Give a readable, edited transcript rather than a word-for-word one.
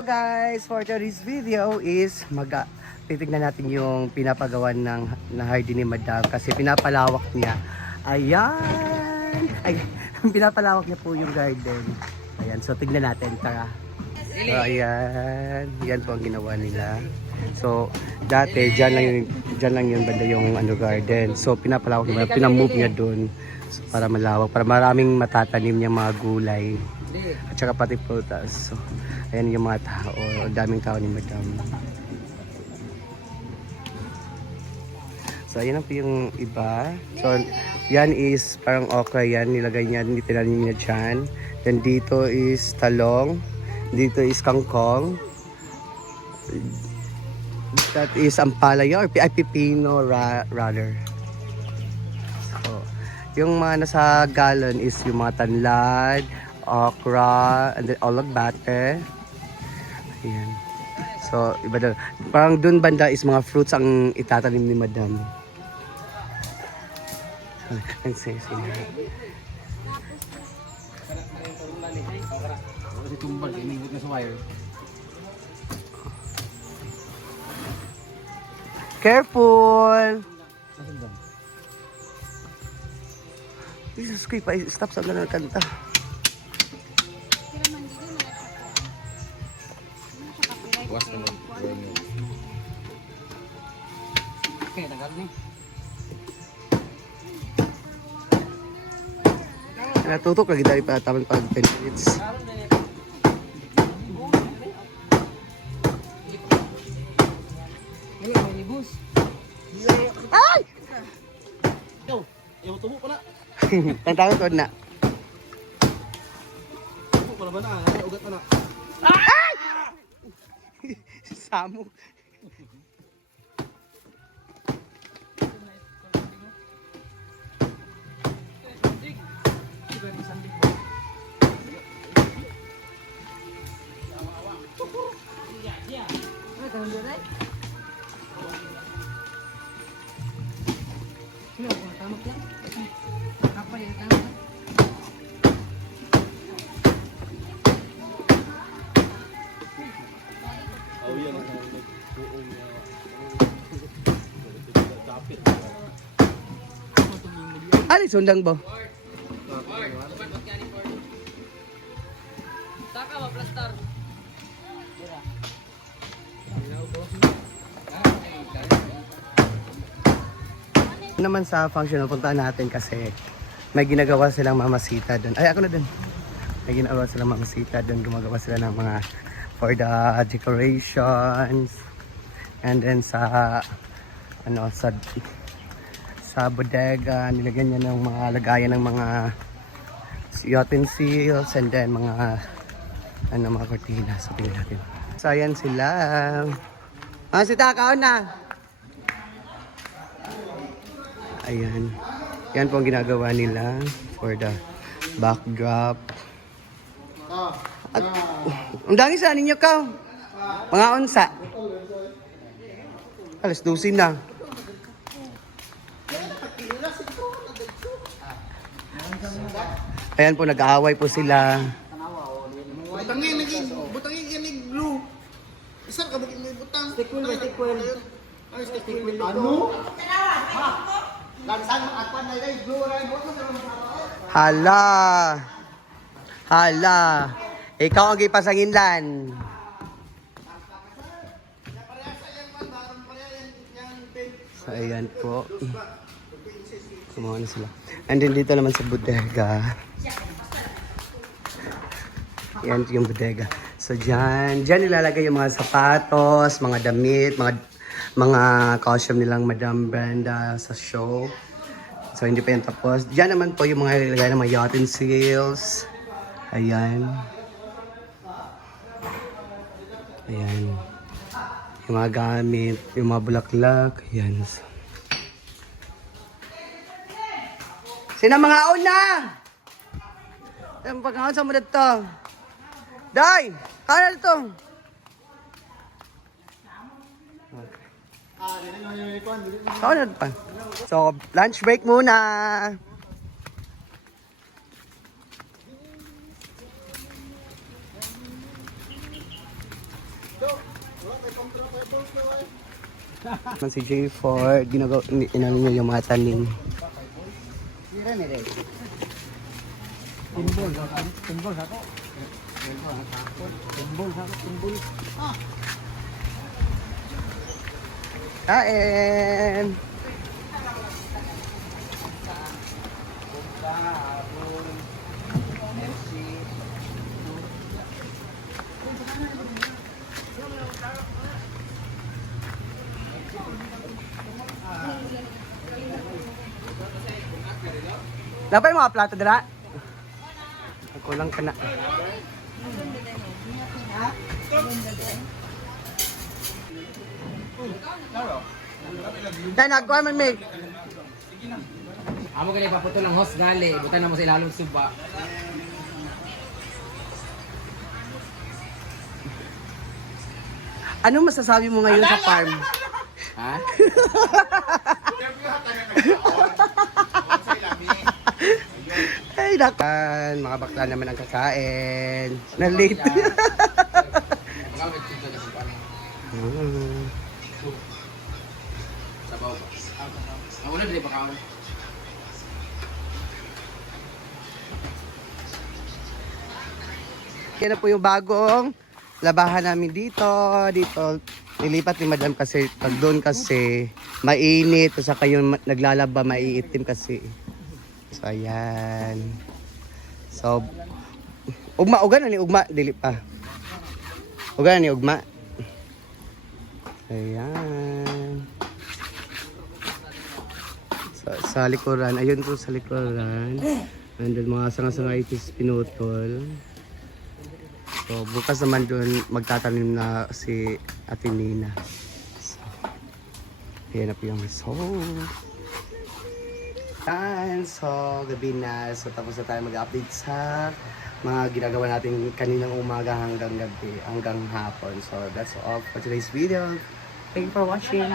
Guys, for today's video is titignan natin yung pinapagawan na hardy ni Madam kasi pinapalawak niya. Ayan! Ay, pinapalawak niya po yung garden. Ayan, so tignan natin. Tara. So, ayan. Yan po ang ginawa nila. So, dati, dyan lang yung banda yung garden. So, pinapalawak niya, pinamove niya dun para malawak, para maraming matatanim niyang mga gulay. At saka pati prutas. So, ayan yung mga tao. Daming tao ni Madam. So, ayan po yung iba. So, yan is parang okra yan. Nilagay niya, tinanim niya dyan. Then dito is talong. Dito is kangkong. That is ampalaya or pipino rather. So, yung mga nasa galon is yung mga tanlad, okra, and then olagbate. Ayan. So, iba doon. Parang doon banda is mga fruits ang itatanim ni Madam. Ang sexy na. Tumbal, inibot na sa wire. Careful! Jesus ko, stop sa ganun kanta. Bukas naman. Okay, tagal ni. Natutok lagi tayo pa taman pag 10 minutes. Ay! Yo, ayaw tubo pala. Tantang ko na. Tubo pala ba na? Ay, ugat na na. Ay! Samok. Ano sundang ba? Taka ba plastar? Naman sa function puntahan natin kasi may ginagawa silang mamasita doon. Ay, ako na doon. May ginagawa silang mamasita doon. Gumagawa sila ng mga for the decorations. And then sa bodega, nilagyan niya ng mga lagayan ng mga utensils and then mga mga cortina. So, tingnan natin. So, ayan sila. Si Takao na. Ayan. Yan po ang ginagawa nila for the backdrop. At, ang dami sa ninyo ka. Mga unsa. Alas 12 na. Ayan po, nag-aaway po sila. Butangin ganig glue. Isa ka bukid may butang. Stick wheel. Ay, stick wheel. Ano? Lansan akpan na day glue ray mo sa Hala. Ikaw ang gipasanginlan. So, ayan po. Kumawa na sila. And then dito naman sa bodega. Yan yung bodega. So dyan nilalagay yung mga sapatos, mga damit, mga costume nilang Madam Brenda sa show. So hindi pa yan tapos. Dyan naman po yung mga ilalagay ng mga utensils. Ayan. Ayan. Yung mga gamit, yung mga bulaklak. Ayan. Sino mga una? Ang pagkaon sa mulat to. Day! Kaya ito. Kaya pa. So, lunch break muna. Si J4, ginagawa, inano niya yung mga tanim. Kain! Dapat yung mga plato dala? Kulang ka na. Kaya nagkuha man may. Amo kani paputo ng host gali, butan na mo sa ilalong suba. Ano masasabi mo ngayon sa farm? Ha? Ay, nakan. Mga bakla naman ang kakain. Na-late. Sabaw ba? Ang una dili pa kaon. Yan na po yung bagong labahan namin dito. Dito, nilipat ni madam kasi pag doon kasi mainit. Tapos saka yung naglalaba, maiitim kasi. So, ayan. So, ugma, uga na ni ugma. Dili pa. Uga na ni ugma. Ayan. Sa likuran, ayun po sa likuran. Nandun mga sanga-sanga itis pinutol. So, bukas naman doon magtatanim na si Ate Nina. So, ayan na po yung result. So, gabi na. So, tapos na tayo mag-update sa mga ginagawa natin kaninang umaga hanggang gabi, hanggang hapon. So, that's all for today's video. Thank you for watching.